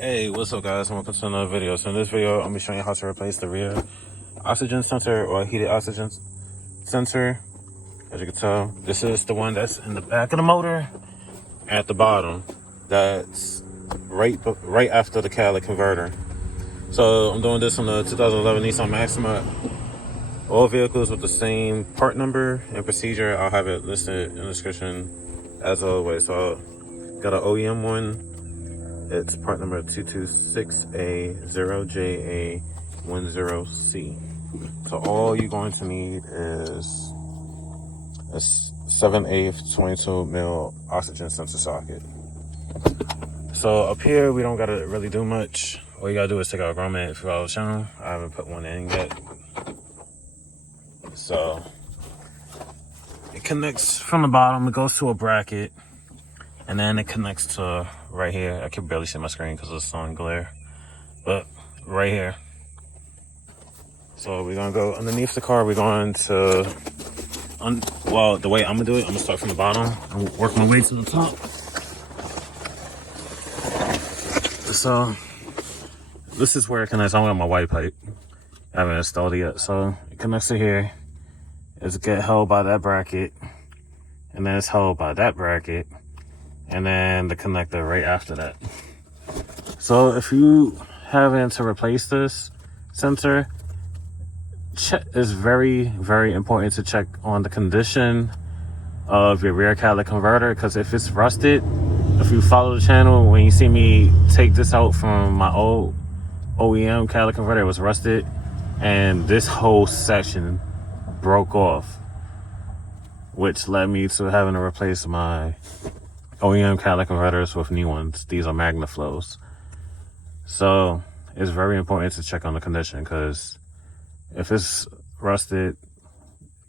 Hey, what's up guys? Welcome to another video. So in this video, I'm going to be showing you how to replace the rear oxygen sensor or heated oxygen sensor. As you can tell, this is the one that's in the back of the motor at the bottom. That's right after the catalytic converter. So I'm doing this on the 2011 Nissan Maxima. All vehicles with the same part number and procedure. I'll have it listed in the description as always. So got an OEM one. It's part number 226A0JA10C. So all you're going to need is a 7/8 22mm oxygen sensor socket. So up here, we don't gotta really do much. All you gotta do is take out a grommet if you follow the channel. I haven't put one in yet. So it connects from the bottom, it goes to a bracket, and then it connects to right here. I can barely see my screen because of the sun glare, but right here. So we're gonna go underneath the car. We're going to, well, the way I'm gonna do it, I'm gonna start from the bottom and work my way to the top. So this is where it connects. I don't got my white pipe. I haven't installed it yet. So it connects to here. It's get held by that bracket, and then it's held by that bracket, and then the connector right after that. So if you having to replace this sensor, it's very, very important to check on the condition of your rear catalytic converter, because if it's rusted, if you follow the channel, when you see me take this out from my old OEM catalytic converter, it was rusted, and this whole section broke off, which led me to having to replace my OEM catalytic converters with new ones. These are MagnaFlows. So it's very important to check on the condition, because if it's rusted,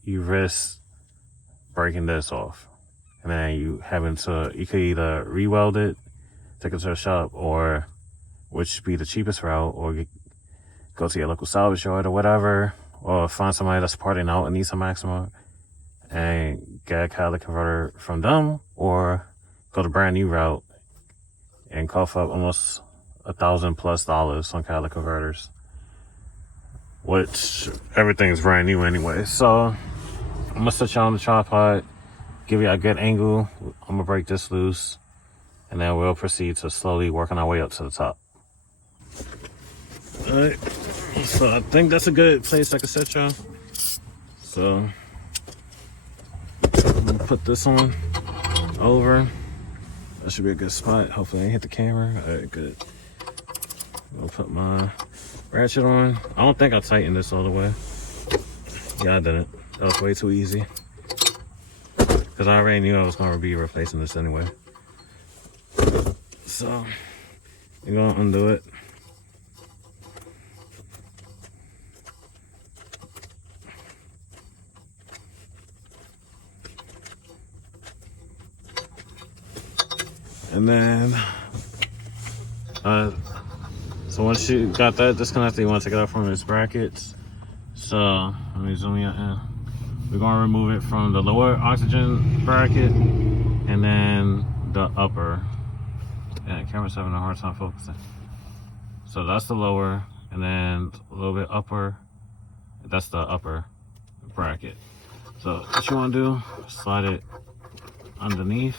you risk breaking this off, and then you could either re-weld it, take it to a shop, or which be the cheapest route, or go to your local salvage yard or whatever, or find somebody that's parting out and needs some Maxima and get a catalytic converter from them, or go the brand new route and cough up almost $1,000+ on catalytic converters, which everything's brand new anyway. So I'm gonna set you on the tripod, give you a good angle. I'm gonna break this loose, and then we'll proceed to slowly working our way up to the top. All right, so I think that's a good place I can set y'all. So I'm gonna put this on over. That should be a good spot. Hopefully I ain't hit the camera. All right, good. I'll put my ratchet on. I don't think I tightened this all the way. Yeah, I didn't. That was way too easy, because I already knew I was going to be replacing this anyway. So you're going to undo it. And then so once you got that disconnected, you want to take it out from its brackets. So let me zoom you in. We're going to remove it from the lower oxygen bracket and then the upper. Yeah, camera's having a hard time focusing. So that's the lower, and then a little bit upper. That's the upper bracket. So what you want to do, slide it underneath.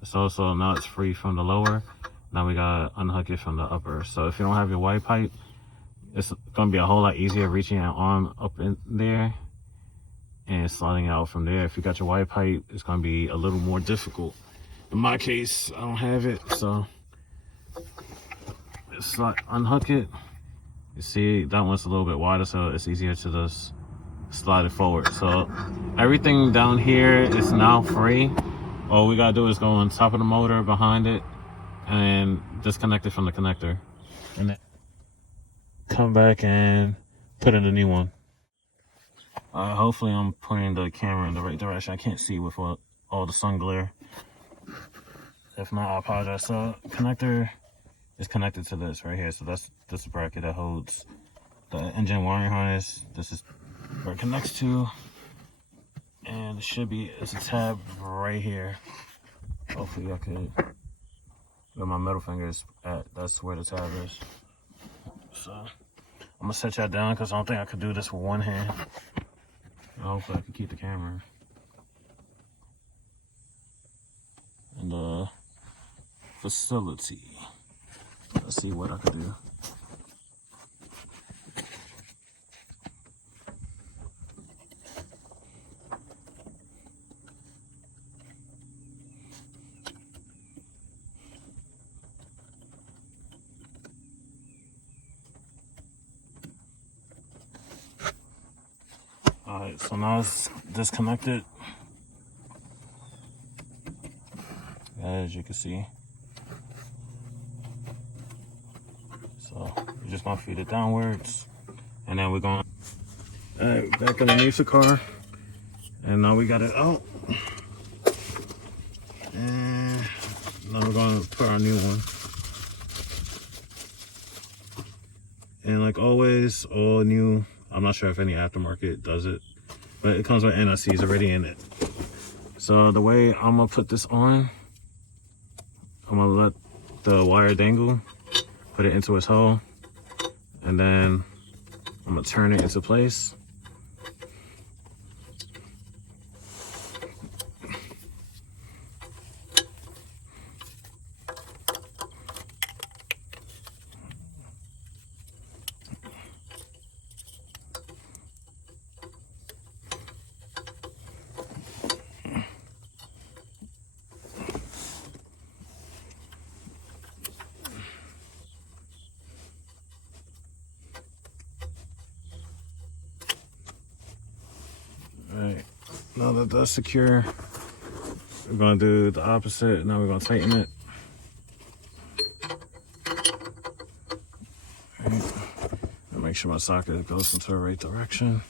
It's also, now it's free from the lower. Now we gotta unhook it from the upper. So if you don't have your white pipe, it's gonna be a whole lot easier reaching your arm up in there and sliding out from there. If you got your white pipe, it's gonna be a little more difficult. In my case, I don't have it, so it's like unhook it. You see, that one's a little bit wider, so it's easier to just slide it forward. So everything down here is now free. All we gotta do is go on top of the motor, behind it, and disconnect it from the connector, and then come back and put in a new one. Hopefully I'm pointing the camera in the right direction. I can't see with all the sun glare. If not, I apologize. So connector is connected to this right here. So that's this bracket that holds the engine wiring harness. This is where it connects to, and it should be, it's a tab right here. Hopefully I could where my middle finger is at. That's where the tab is. So I'm gonna set y'all down because I don't think I could do this with one hand. Hopefully I can keep the camera. And the facility. Let's see what I can do. Alright, so now it's disconnected. As you can see. So we're just gonna feed it downwards. And then we're gonna back underneath the car. And now we got it out. And now we're gonna put our new one. And like always, all new. I'm not sure if any aftermarket does it, but it comes with NICs already in it. So the way I'm gonna put this on, I'm gonna let the wire dangle, put it into its hole, and then I'm gonna turn it into place. Alright, now that that's secure, we're gonna do the opposite. Now we're gonna tighten it. Right. And make sure my socket goes into the right direction.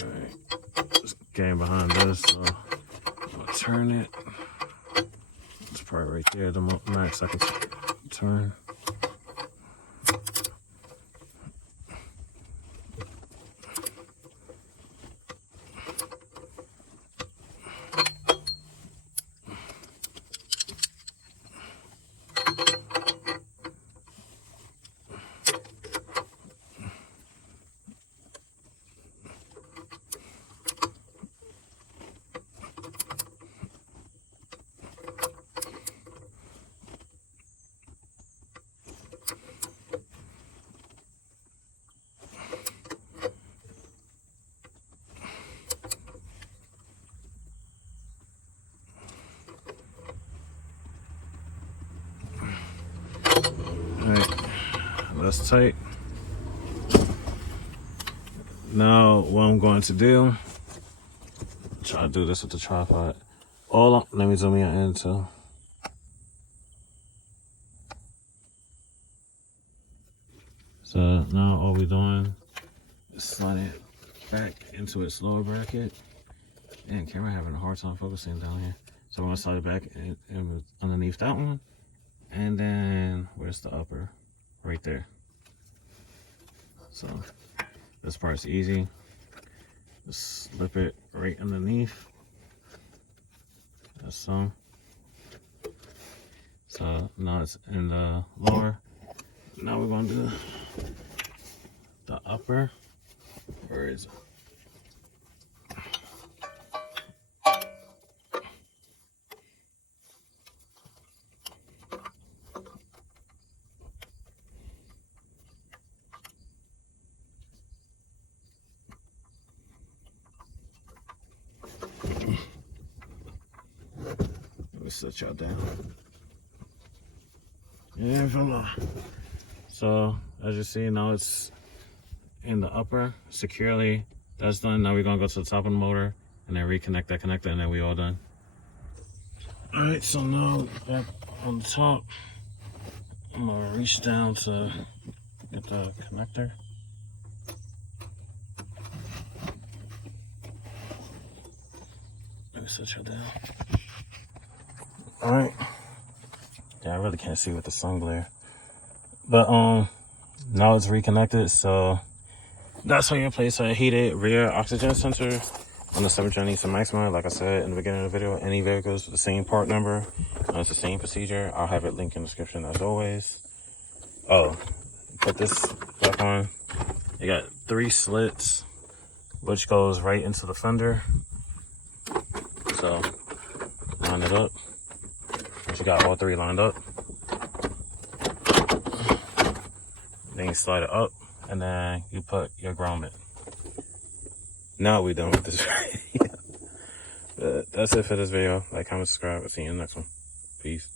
Alright, just getting behind this, so I'm gonna turn it. It's probably right there, the max I can turn. Alright, that's tight. Now what I'm going to do, try to do this with the tripod. Let me zoom in too. So now all we're doing is slide it back into its lower bracket. And camera having a hard time focusing down here. So we're gonna slide it back in underneath that one. And then where's the upper? Right there. So this part's easy. Just slip it right underneath. That's so. So now it's in the lower. Now we're gonna do the upper. Where is it? Let me set y'all down. Yeah, fella. So as you see, now it's in the upper securely. That's done. Now we're gonna go to the top of the motor and then reconnect that connector, and then we all done. All right, so now back on the top, I'm gonna reach down to get the connector. Let me set y'all down. All right. Yeah, I really can't see with the sun glare. But now it's reconnected, so that's how you place a heated rear oxygen sensor On the Sentra Nissan Maxima, like I said in the beginning of the video, any vehicles with the same part number, and it's the same procedure. I'll have it linked in the description as always. Oh, put this back on. You got 3 slits, which goes right into the fender. So, line it up. Once you got all 3 lined up, then you slide it up, and then you put your grommet. Now we done with this video. But that's it for this video. Like, comment, subscribe. I'll see you in the next one. Peace.